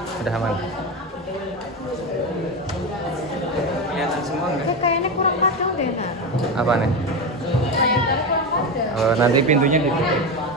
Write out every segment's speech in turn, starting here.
Udah aman. Kelihatan semua enggak? Kayaknya kurang padang deh, Nak. Apa nih? Kayaknya kurang padang. Nanti pintunya ditutup.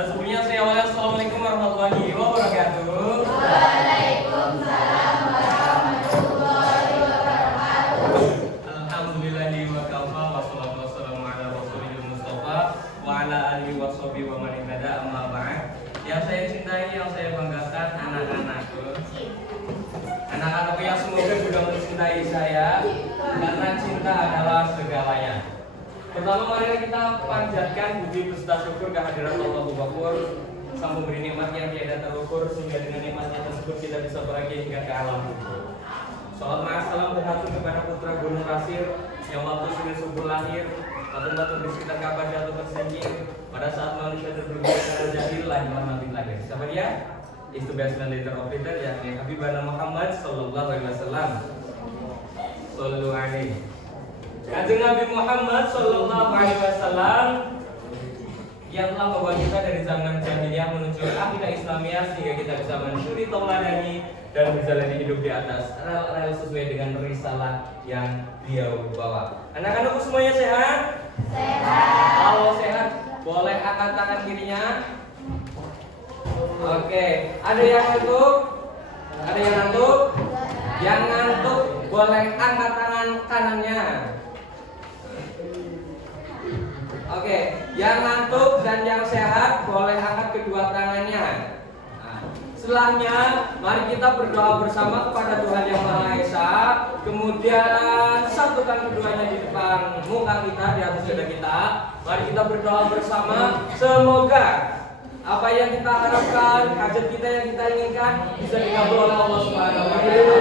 Sebelumnya saya awalnya assalamualaikum warahmatullahi wabarakatuh. Waalaikumsalam warahmatullahi wabarakatuh. Alhamdulillahi wa kafa wassalatu wassalamu ala rasulil mustafa wa ala alihi washabihi wa man ihtada amma ba'd. Yang saya cintai, yang saya banggakan anak-anakku. Anak-anakku yang semoga juga mencintai saya karena cinta adalah segalanya. Pertama mari kita panjatkan puji beserta syukur kehadirat Allahu Akbar, Sang Pemberi nikmat yang tiada terukur, sehingga dengan nikmatnya tersebut kita bisa bahagia hingga ke alam kubur. Salam salam berhatur kepada putra Gunung Rasir yang waktu sudah subuh lahir, batu-batu di sekitar Ka'bah jatuh tersenyum pada saat manusia terbergaya karena jahil lahir Nabi lahir. Siapa dia? Is the best leader of leader, yakni Habibana Muhammad Sallallahu Alaihi Wasallam. Sallallahu Alaihi. Kanjeng Nabi Muhammad Sallallahu Alaihi Wasallam yang telah membawa kita dari zaman jahiliyah menuju akidah Islamiyah sehingga kita bisa mensyuri tauladani dan menjalani hidup di atas rel-rel sesuai dengan risalah yang beliau bawa. Anak-anakku semuanya sehat? Sehat. Kalau sehat, boleh angkat tangan kirinya. Oke, ada yang ngantuk? Ada yang ngantuk? Yang ngantuk boleh angkat tangan kanannya. Oke, yang ngantuk dan yang sehat boleh angkat kedua tangannya. Nah, setelahnya, mari kita berdoa bersama kepada Tuhan Yang Maha Esa. Kemudian satukan keduanya di depan muka kita, di atas dada kita. Mari kita berdoa bersama. Semoga apa yang kita harapkan, hajat kita yang kita inginkan bisa dikabul oleh Allah Subhanahu wa Ta'ala.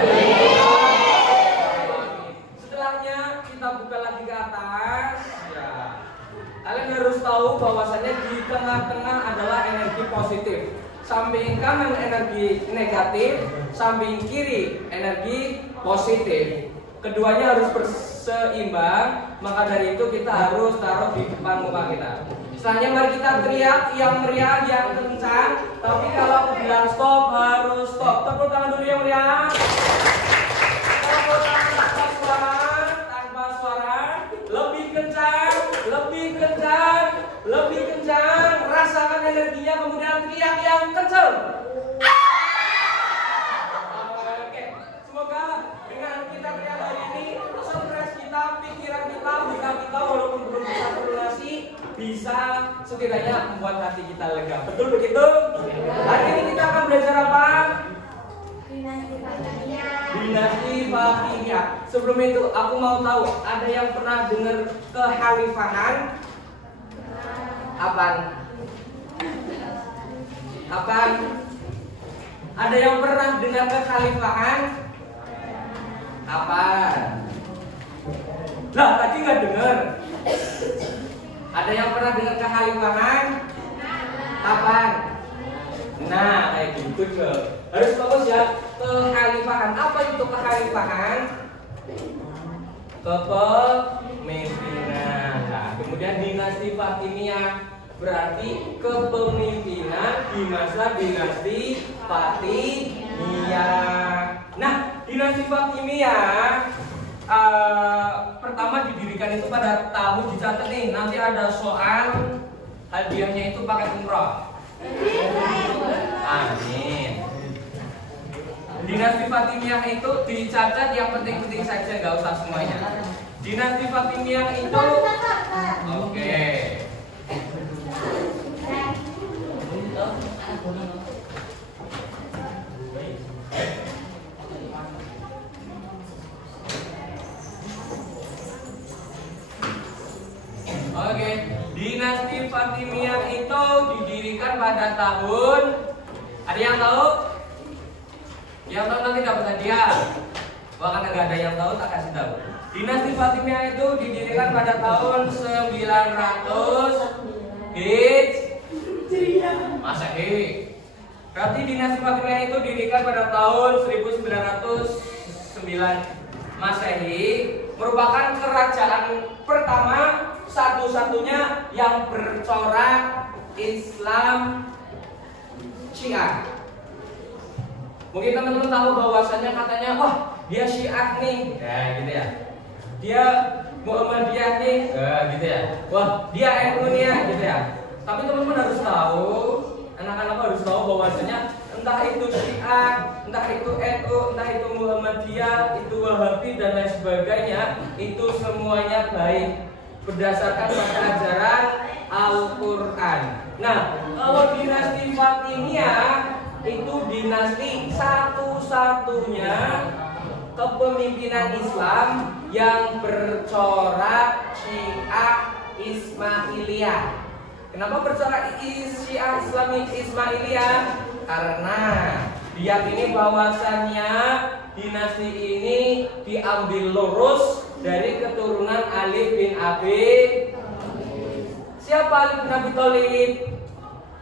Setelahnya kita buka lagi ke atas. Ya. Kalian harus tahu bahwasannya di tengah-tengah adalah energi positif. Samping kanan energi negatif, samping kiri energi positif. Keduanya harus berseimbang, maka dari itu kita harus taruh di depan muka kita. Setelahnya mari kita teriak yang meriah, yang kencang. Tapi kalau aku bilang stop, harus stop. Tepuk tangan dulu yang meriah. Tepuk tangan tanpa suara, tanpa suara. Lebih kencang, lebih kencang, lebih kencang. Rasakan energinya, kemudian teriak yang kencang. Oke, semoga dengan kita teriak hari ini, stres kita, pikiran kita, hati kita walaupun belum bisa terlunasi, bisa setidaknya membuat hati kita lega. Betul begitu? Hari ini kita akan belajar apa? Dinasti Fatimiyah. Sebelum itu aku mau tahu, ada yang pernah dengar kekhalifahan? Apaan? Apaan? Ada yang pernah dengar kekhalifahan? Apaan? Lah, tadi nggak dengar. Ada yang pernah dengar kekhalifahan? Apaan? Nah, kayak gitu tuh. Harus fokus ya. Kekhalifahan. Apa itu kekhalifahan? Kepemimpinan. Nah, kemudian dinasti Fatimiyah berarti kepemimpinan di masa dinasti Fatimiyah. Nah, dinasti Fatimiyah pertama didirikan itu pada tahun, dicatat nih, nanti ada soal hadiahnya itu pakai umroh. Amin. Dinasti Fatimiyah itu dicatat yang penting-penting saja, nggak usah semuanya. Dinasti Fatimiyah itu, oke. Oke, dinasti Fatimiyah itu didirikan pada tahun, ada yang tahu? Yang tahu nanti dapat hadiah. Bahkan nggak ada yang tahu, tak kasih tahu. Dinasti Fatimiyah itu didirikan pada tahun 900 Masehi. Berarti dinasti Fatimiyah itu didirikan pada tahun 1909 Masehi, merupakan kerajaan pertama satu-satunya yang bercorak Islam Syiah. Mungkin teman-teman tahu bahwasannya katanya, wah dia Syiah nih, ya gitu ya. Dia Muhammadiyah nih, gitu ya. Wah dia NU nih ya, gitu ya. Tapi teman-teman harus tahu, anak-anak harus tahu bahwasanya entah itu Syiah, entah itu NU, entah itu Muhammadiyah, itu Wahabi dan lain sebagainya, itu semuanya baik berdasarkan pada ajaran Al-Quran. Nah, kalau dinasti Fatimiyah itu dinasti satu-satunya kepemimpinan Islam yang bercorak Syiah Ismailiyah. Kenapa bercorak Syiah Ismailiyah? Karena diyakini bahwasannya dinasti ini diambil lurus dari keturunan Ali bin Abi. Siapa Ali bin Abi Thalib?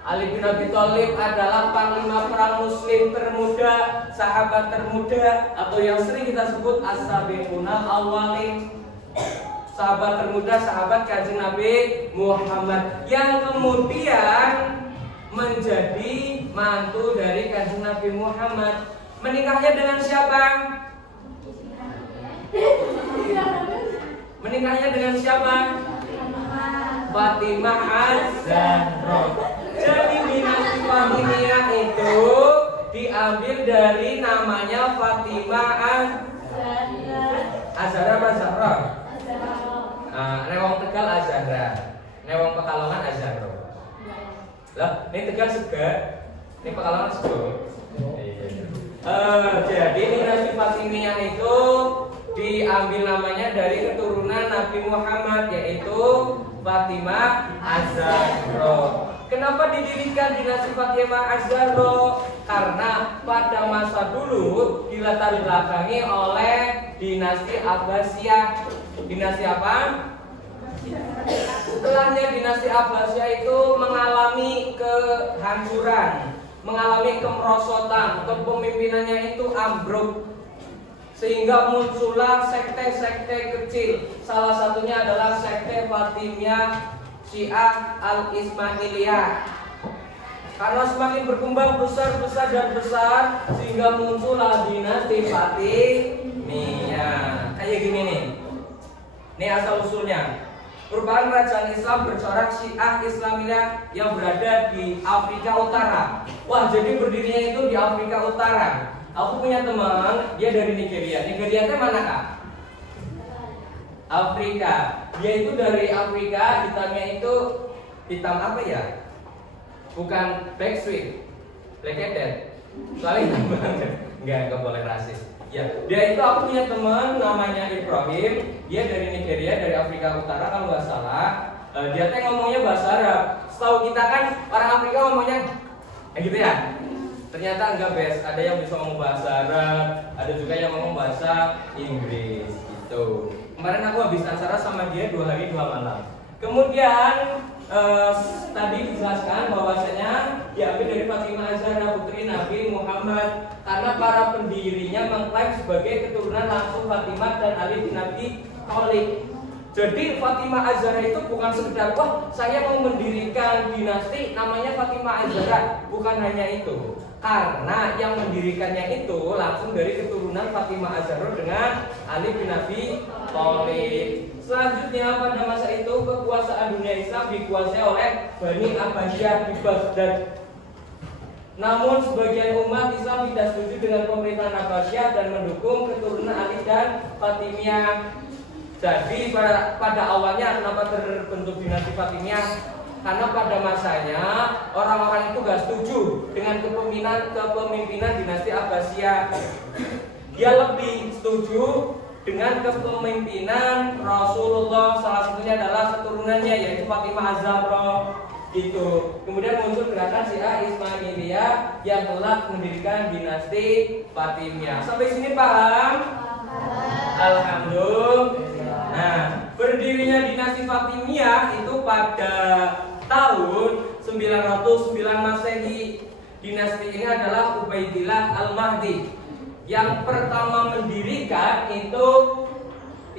Ali bin Abi Thalib adalah panglima perang Muslim termuda, sahabat termuda, atau yang sering kita sebut as-sabiqunal awwalin. Sahabat termuda, sahabat Kanjeng Nabi Muhammad, yang kemudian menjadi mantu dari Kanjeng Nabi Muhammad. Menikahnya dengan siapa? Menikahnya dengan siapa? Fatimah Az-Zahra. Jadi dinasti Fatimiyah itu diambil dari namanya Fatimah Az-Zahra. Az-Zahra. Newang Tegal Az-Zahra, Newang Pekalongan Az-Zahra. Lah, ini Tegal Sega, ini Pekalongan Sega. Jadi dinasti Fatimiyah itu diambil namanya dari keturunan Nabi Muhammad, yaitu Fatimah Az-Zahra. Kenapa didirikan dinasti Fatimah Az-Zahra? Karena pada masa dulu dilatar belakangi oleh dinasti Abbasiyah. Dinasti apa? Setelahnya dinasti Abbasiyah itu mengalami kehancuran, mengalami kemerosotan, kepemimpinannya itu ambruk, sehingga muncullah sekte-sekte kecil. Salah satunya adalah sekte Fatimiyah Syiah Al-Ismailiyah. Karena semakin berkembang besar dan besar, sehingga muncullah dinasti Fatimiyah. Kayak gini nih. Ini asal usulnya. Merupakan kerajaan Islam bercorak Syiah Islamiyah yang berada di Afrika Utara. Wah, jadi berdirinya itu di Afrika Utara. Aku punya teman, dia dari Nigeria. Nigeria itu mana kak? Afrika. Dia itu dari Afrika, hitamnya itu hitam apa ya? Bukan backstreet, blackheaded. Soalnya hitam banget. Enggak boleh rasis. Ya, dia itu aku punya teman namanya Ibrahim. Dia dari Nigeria, dari Afrika Utara kalau nggak salah. Dia teh ngomongnya bahasa Arab. Setahu kita kan orang Afrika ngomongnya gitu ya. Ternyata enggak, Bes. Ada yang bisa ngomong bahasa Arab, ada juga yang ngomong bahasa Inggris gitu. Kemarin aku habis acara sama dia 2 hari 2 malam. Kemudian tadi dijelaskan bahwasanya diambil dari Fatimah Az-Zahra putri Nabi Muhammad, karena para pendirinya mengklaim sebagai keturunan langsung Fatimah dan Ali bin Abi Thalib. Jadi Fatimah Az-Zahra itu bukan sekedar wah saya mau mendirikan dinasti namanya Fatimah Az-Zahra, bukan hanya itu. Karena yang mendirikannya itu langsung dari keturunan Fatimah Az-Zahra dengan Ali bin Abi Thalib. Selanjutnya pada masa itu kekuasaan dunia Islam dikuasai oleh Bani Abbasiyah di Baghdad. Namun sebagian umat Islam tidak setuju dengan pemerintahan Abbasiyah dan mendukung keturunan Ali dan Fatimiyah. Jadi pada awalnya kenapa terbentuk dinasti Fatimiyah? Karena pada masanya orang-orang itu gak setuju dengan kepemimpinan dinasti Abbasiyah. Dia lebih setuju dengan kepemimpinan Rasulullah, salah satunya adalah keturunannya yaitu Fatimah Az-Zahra gitu. Kemudian muncul gerakan Syiah Ismailiyah yang telah mendirikan dinasti Fatimiyah. Sampai sini paham? Alhamdulillah. Nah, berdirinya dinasti Fatimiyah itu pada tahun 909 Masehi. dinasti ini adalah Ubaidillah Al-Mahdi. Yang pertama mendirikan itu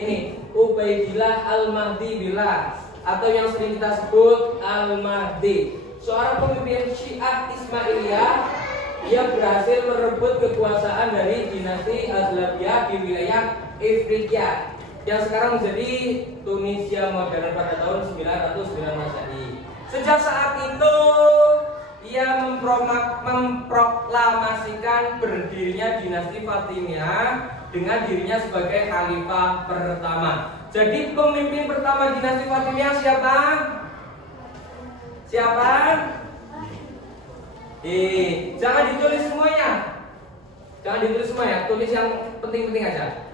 ini Ubaidillah Al-Mahdi Billah, atau yang sering kita sebut Al-Mahdi, seorang pemimpin Syiah Ismailiyah yang berhasil merebut kekuasaan dari dinasti Aslabiyah di wilayah Afrika yang sekarang menjadi Tunisia modern pada tahun 909 Masehi. Sejak saat itu ia memproklamasikan berdirinya dinasti Fatimiyah dengan dirinya sebagai khalifah pertama. Jadi pemimpin pertama dinasti Fatimiyah siapa? Siapa? Jangan ditulis semuanya. Jangan ditulis semua ya, tulis yang penting-penting aja.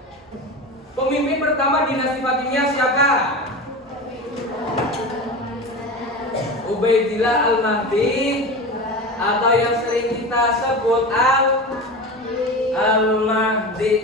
Pemimpin pertama dinasti Fatimiyah siapa? Ubaidillah Al-Mahdi, atau yang sering kita sebut Al-Mahdi.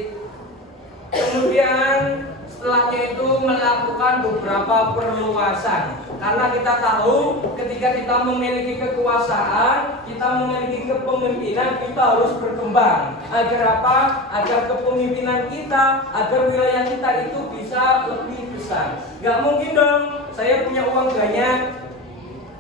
Kemudian setelahnya itu melakukan beberapa perluasan. Karena kita tahu ketika kita memiliki kekuasaan, kita memiliki kepemimpinan, kita harus berkembang. Agar apa? Agar kepemimpinan kita, agar wilayah kita itu bisa lebih besar. Gak mungkin dong saya punya uang banyak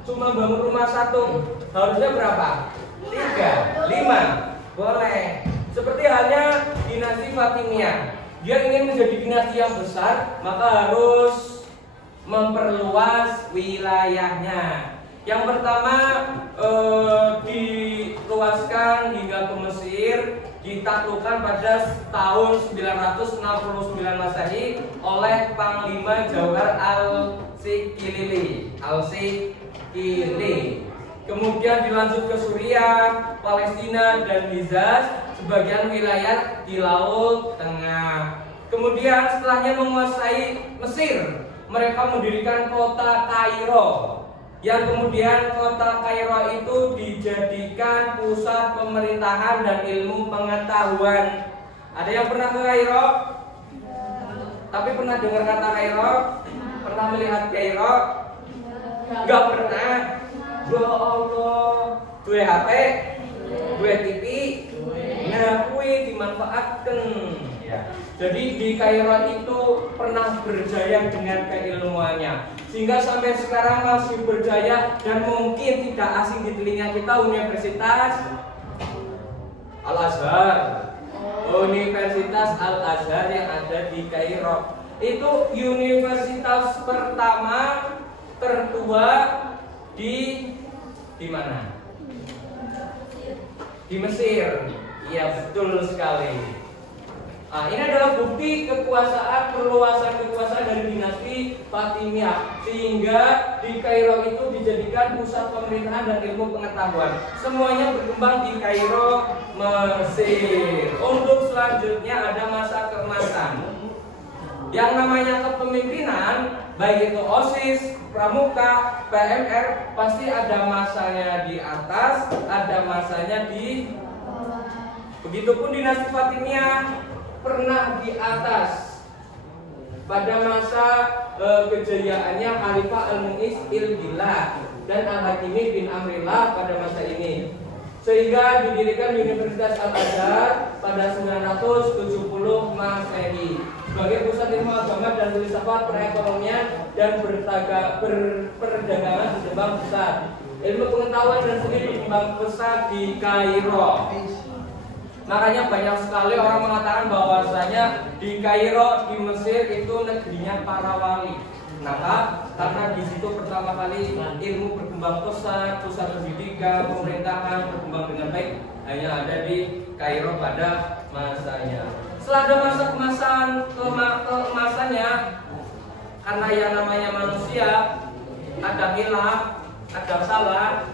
cuma bangun rumah satu, harusnya berapa? 3, 5, boleh. Seperti halnya dinasti Fatimiyah, dia ingin menjadi dinasti yang besar, maka harus memperluas wilayahnya. Yang pertama diluaskan hingga ke Mesir, ditaklukkan pada tahun 969 Masehi oleh Panglima Jawhar Al-Sikilili. Kemudian dilanjut ke Suriah, Palestina, dan Hijaz, sebagian wilayah di Laut Tengah. Kemudian setelahnya menguasai Mesir, mereka mendirikan kota Kairo, yang kemudian kota Kairo itu dijadikan pusat pemerintahan dan ilmu pengetahuan. Ada yang pernah ke Kairo? Tapi pernah dengar kata Kairo? Pernah melihat Kairo? Enggak pernah. Ya Allah, duwe HP, duwe TV, nah kuwi dimanfaatkan. Ya. Jadi di Kairo itu pernah berjaya dengan keilmuannya, sehingga sampai sekarang masih berjaya dan mungkin tidak asing di telinga kita Universitas Al-Azhar. Universitas Al-Azhar yang ada di Kairo itu universitas pertama tertua di mana? Di Mesir. Iya, betul sekali. Nah, ini adalah bukti kekuasaan, perluasan kekuasaan dari dinasti Fatimiyah, sehingga di Kairo itu dijadikan pusat pemerintahan dan ilmu pengetahuan. Semuanya berkembang di Kairo, Mesir. Untuk selanjutnya ada masa keemasan. Yang namanya kepemimpinan, baik itu OSIS, Pramuka, PMR, pasti ada masanya di atas, ada masanya di bawah. Begitupun dinasti Fatimiyah pernah di atas pada masa kejayaannya Khalifah Al-Mu'izz Il-Billah dan Al-Hakimi bin Amrillah pada masa ini, sehingga didirikan Universitas Al-Azhar pada 970 Masehi sebagai pusat ilmu agama dan filsafat, perekonomian dan perdagangan berkembang pesat. Ilmu pengetahuan dan seni berkembang pesat di Kairo. Makanya banyak sekali orang mengatakan bahwasanya di Kairo, di Mesir itu negerinya para wali. Kenapa? Karena di situ pertama kali ilmu berkembang pesat, pusat pendidikan, pemerintahan berkembang dengan baik hanya ada di Kairo pada masanya. Setelah ada masa keemasannya, karena yang namanya manusia ada hilaf, ada salah,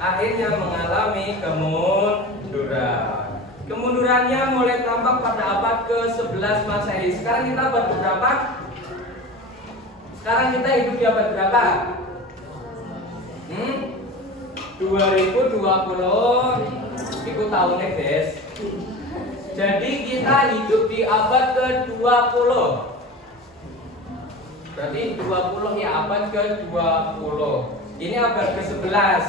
akhirnya mengalami kemunduran. Kemundurannya mulai tampak pada abad ke-11 Masehi. Sekarang kita abad berapa? Sekarang kita hidup di abad berapa? 2020 itu tahunnya guys. Jadi kita hidup di abad ke-20. Berarti 20 ya abad ke-20. Ini abad ke-11.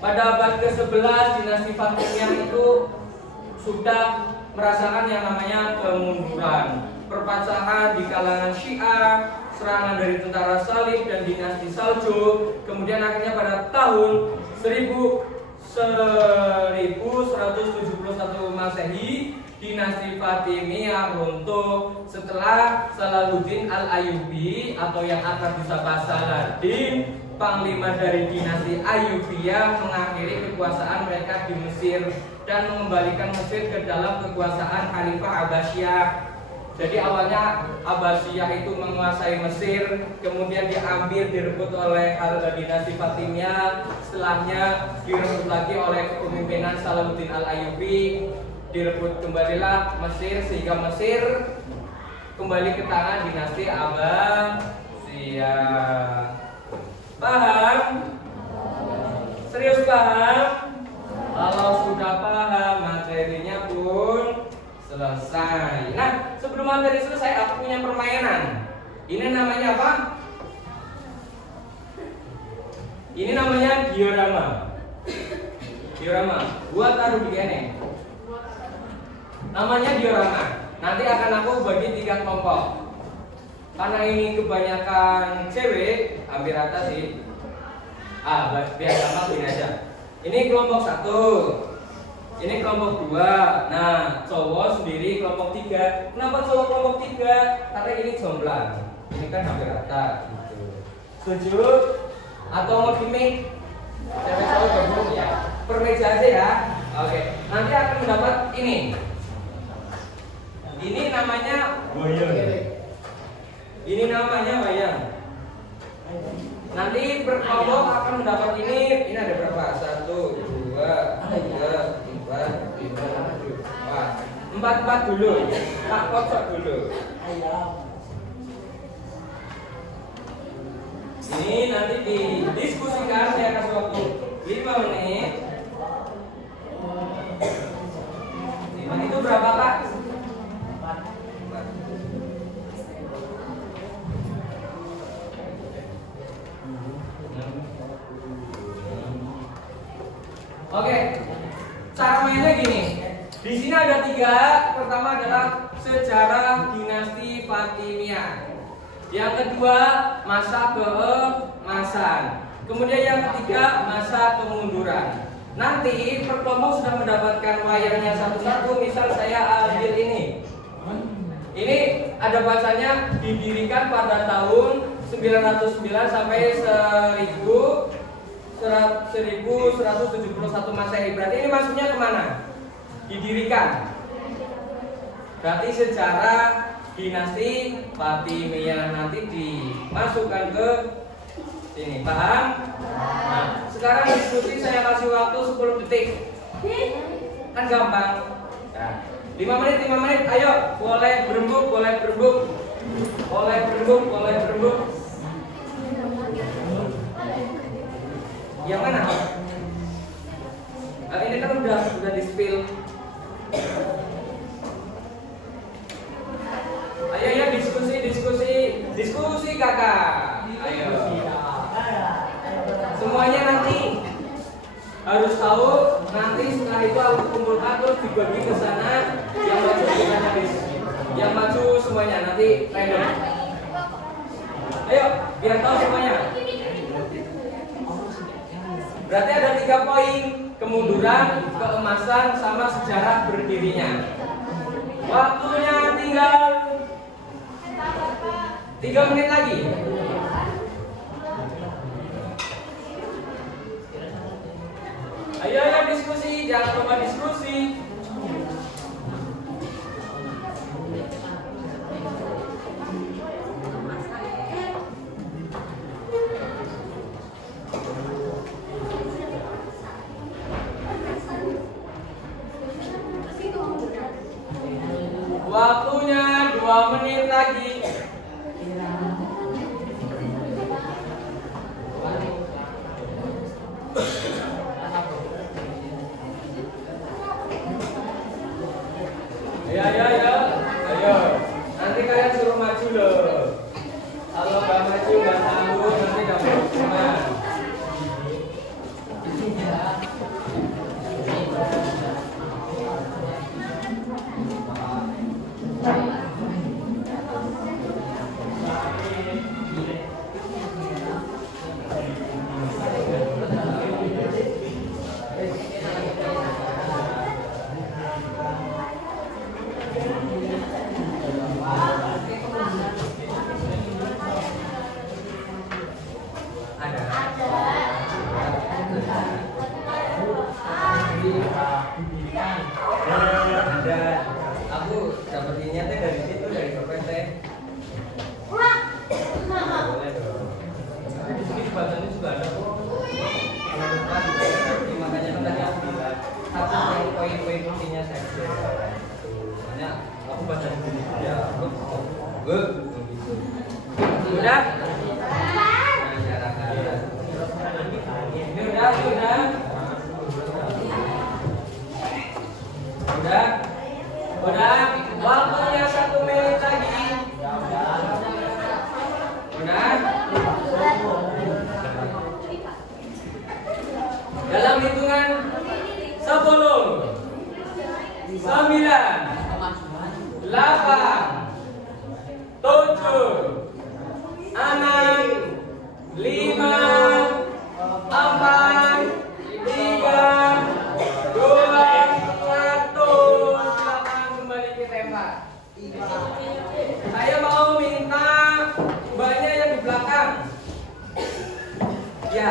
pada abad ke-11 dinasti Fatimiyah itu sudah merasakan yang namanya kemunduran, perpecahan di kalangan Syiah, serangan dari tentara Salib dan dinasti Saljuk. Kemudian akhirnya pada tahun 1171 Masehi dinasti Fatimiyah runtuh setelah Salahuddin Al-Ayyubi atau yang akrab disapa Saladin, panglima dari dinasti Ayyubiyah, mengakhiri kekuasaan mereka di Mesir dan mengembalikan Mesir ke dalam kekuasaan Khalifah Abbasiyah. Jadi awalnya Abbasiyah itu menguasai Mesir, kemudian direbut oleh dinasti Fatimiyah, setelahnya direbut lagi oleh kepemimpinan Salahuddin Al-Ayyubi, direbut kembalilah Mesir sehingga Mesir kembali ke tangan dinasti Abbasiyah. Paham? Serius paham? Kalau sudah paham, materinya pun selesai. Nah, sebelum materi selesai, aku punya permainan. Ini namanya apa? Ini namanya diorama. Diorama. Gua taruh di sini. Namanya diorama. Nanti akan aku bagi 3 kelompok. Karena ini kebanyakan cewek, hampir rata sih. Biar gampang gini aja. Ini kelompok 1. Ini kelompok 2. Nah, cowok sendiri kelompok 3. Kenapa cowok kelompok 3? Karena ini jomblang. Ini kan hampir rata gitu. Setuju? Atau mau gimmick? Cewek cowok gabung ya. Per meja aja ya. Oke. Nanti akan mendapat ini. Ini namanya wayang. Ini namanya wayang. Nanti per kelompok akan mendapat ini. Ini ada berapa? 1, 2, 3, 4, 4 dulu. Tak kocok dulu. Ini nanti didiskusikan, saya kasih waktu 5 menit. Itu berapa Pak? Oke, cara mainnya gini. Di sini ada 3. Pertama adalah sejarah dinasti Fatimiyah. Yang kedua masa keemasan. Kemudian yang ketiga masa kemunduran. Nanti per kelompok sudah mendapatkan wayangnya satu-satu. Misal saya ambil ini. Ini ada bacanya didirikan pada tahun 909 sampai 1171 Masehi. Berarti ini maksudnya kemana? Didirikan. Berarti sejarah dinasti Fatimiyah nanti dimasukkan ke sini. Paham? Nah, sekarang diskusi saya kasih waktu 10 detik. Kan gampang. Nah, 5 menit. Ayo, boleh berembuk. Yang mana? Ini kan udah di-spill. Ayo diskusi kakak. Ayo. Semuanya nanti harus tahu. Nanti setelah itu aku kumpulkan terus dibagi ke sana. Yang maju kita habis. Yang maju semuanya nanti random. Ayo, biar tahu semuanya. Berarti ada 3 poin: kemunduran, keemasan, sama sejarah berdirinya. Waktunya tinggal 3 menit lagi. Ayo diskusi, jangan lupa diskusi. Waktunya 2 menit lagi. Ayo. Nanti kalian suruh maju loh. Kalau nggak maju nggak sanggup, nanti nggak mau. Dapetinnya teh dari situ, dari topeng teh. Boleh dong. Di sini di Batannya juga ada kok. Kalau lupa juga ada. Makanya kan tadi aku bilang satu poin-poin pentingnya saja. Makanya aku baca di sini ya. Udah? Ini udah. Udah. Waktunya 1 menit lagi. Udah. Dalam hitungan 10, 9, 8, 7, 6, 5, 4, 3, 2, 1. Silakan kembali ke tempat. Saya mau minta banyak yang di belakang. Ya.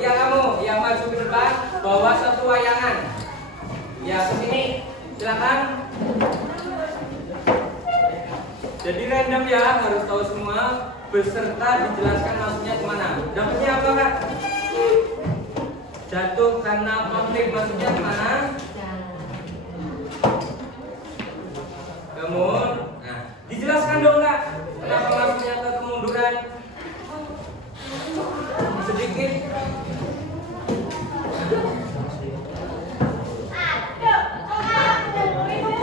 Ya kamu yang maju ke depan bawa satu wayangan. Ya ke sini. Silakan. Jadi random ya, harus tahu semua beserta dijelaskan maksudnya kemana. Dapatnya apa kak? Jatuh karena konflik, maksudnya kemana? Nah, dijelaskan dong kak, kenapa maksudnya ke kemunduran? Sedikit.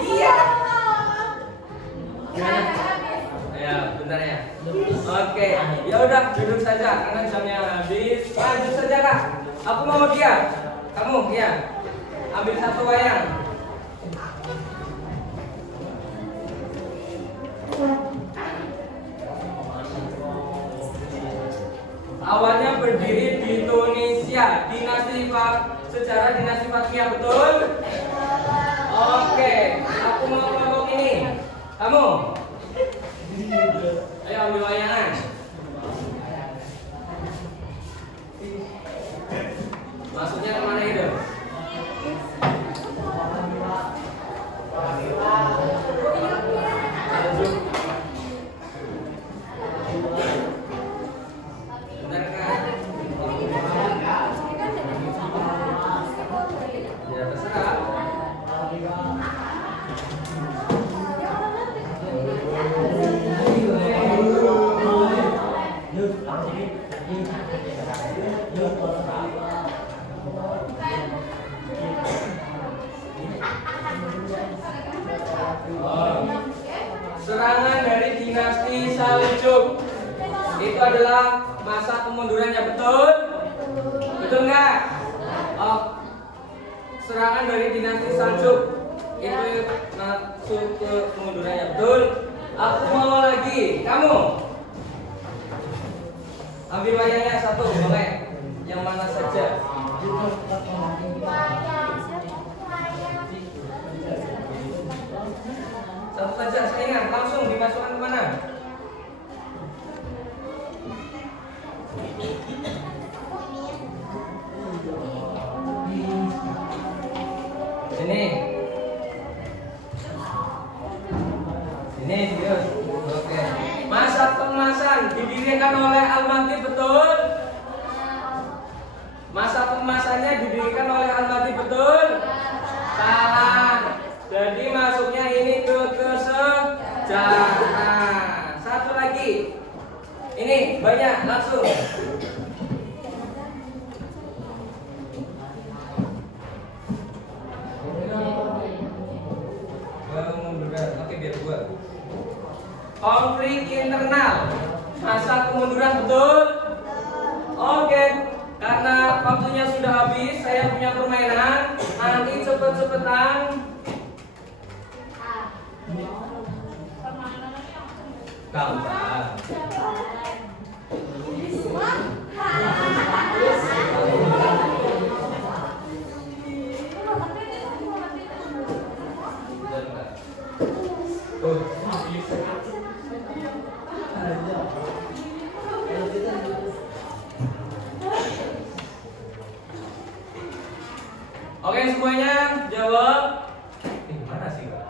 Iya. Ya, bentar ya. Oke, ya udah duduk saja karena jamnya habis. Lanjut saja kak. Aku mau dia. Kamu ya. Ambil satu wayang. Awalnya berdiri di Tunisia, sejarah dinasti Fatimiyah, betul? Oke, aku mau kelompok ini. Kamu? Ayo ambil wayangan. Maksudnya kemana itu? Serangan dari dinasti Saljuk itu adalah masa kemundurannya, betul? Betul nggak? Oh, serangan dari dinasti Saljuk itu masuk ke kemundurannya, betul? Aku mau lagi, kamu ambil wayangnya satu, boleh? Yang mana saja? Satu saja, saingan, langsung dimasukkan kemana? Sini. Sini, serius. Oke. Masa pengemasan didirikan oleh Al-Mahdi, betul? Masa pengemasannya didirikan oleh Al-Mahdi, betul? Salah. Jadi masuknya ini ke kesejarah. Satu lagi. Ini banyak, langsung. Oke, biar gua. Konflik internal. Masa kemunduran, betul? Oke. Karena waktunya sudah habis, saya punya permainan. Nanti cepet-cepetan. Gampang. Oke, semuanya jawab. Mana sih, Kak?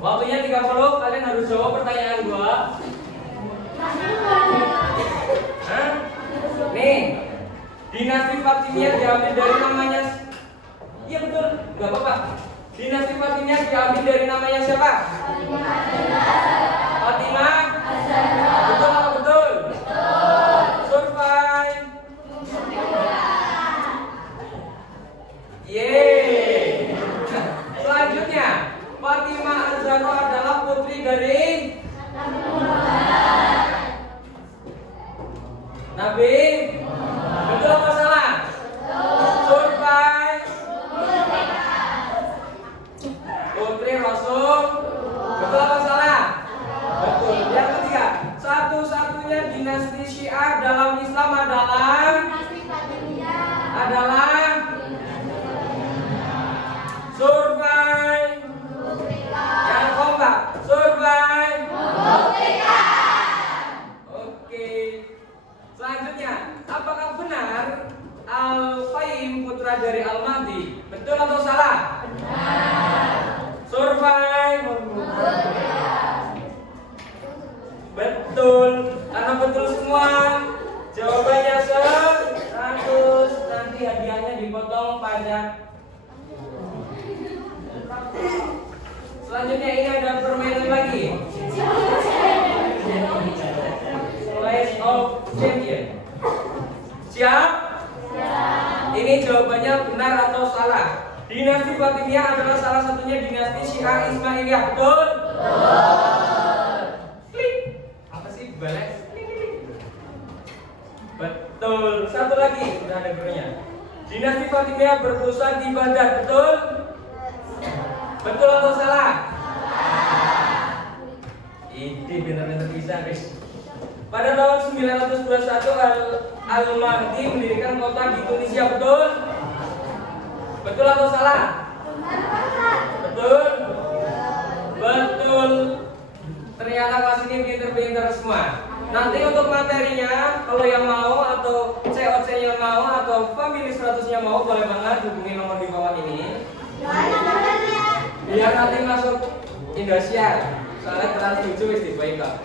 Waktunya 30, kalian harus jawab pertanyaan gua. Hah? Nih, dinasti Fatimiyah diambil dari namanya. Iya betul, nggak apa-apa. Dinasti Fatimiyah diambil dari namanya siapa? Fatimah. Betul apa betul? Survei. Yeay. Selanjutnya, Fatimah Az-Zahra adalah putri dari Nabi. Betul apa salah? Survei. Putri Rasul. Betul apa salah? Betul. Yang ketiga, satu-satunya dinasti Syiah dalam Islam adalah survei. Yang kompak, survei. Oke. Selanjutnya, apakah benar Al-Qaim putra dari Al-Mahdi? Betul atau salah? Survei. Betul. Karena betul semua, jawabannya 100. Nanti hadiahnya dipotong pajak. Selanjutnya ini ada permainan lagi. Clash of Champion. Siap? Ini jawabannya benar atau salah? Dinasti Fatimiyah adalah salah satunya dinasti Syiah Ismailiyah. Betul? Klik. Apa sih balik? Betul. Satu lagi, udah ada gurunya. Dinasti Fatimiyah berpusat di Baghdad. Betul? Betul atau salah? Ini benar-benar bisa, guys. Pada tahun 921 Al-Mahdi mendirikan kota di Tunisia. Betul? Betul atau salah? Betul? Betul. Ternyata kelas ini pinter-pinter semua. Nanti untuk materinya, kalau yang mau atau COC-nya mau atau family 100-nya mau, boleh banget hubungi nomor di bawah ini. Biar nanti masuk Indosiar. Soalnya Trans 7 wis dibaikkan.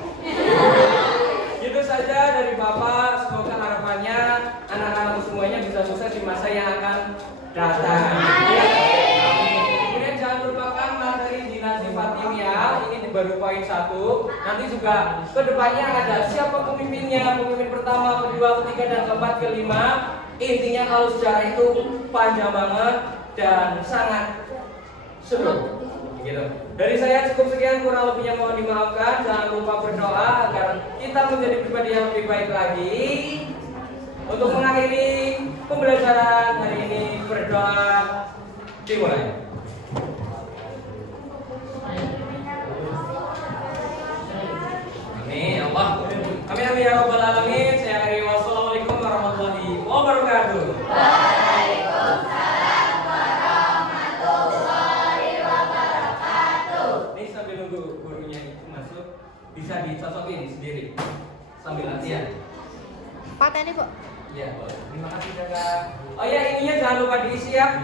Itu saja dari Bapak. Semoga harapannya anak-anak semuanya bisa sukses di masa yang akan datang. Kemudian jangan lupakan materi dinasti Fatimiyah. Ini baru poin 1. Nanti juga kedepannya ada siapa pemimpinnya, pemimpin pertama, kedua, ketiga, dan keempat, kelima. Intinya kalau sejarah itu panjang banget dan sangat seru. Gitu. Dari saya cukup sekian, kurang lebihnya mohon dimaafkan. Jangan lupa berdoa agar kita menjadi pribadi yang lebih baik lagi. Untuk mengakhiri pembelajaran hari ini, berdoa dimulai. Amin Allah. Amin amin ya rabbal alamin. Saya akhiri. Wassalamualaikum warahmatullahi wabarakatuh. Bisa dicocokin sendiri sambil latihan. Pateni kok. Ya, boleh. Terima kasih kakak. Oh ya, ininya jangan lupa diisi ya.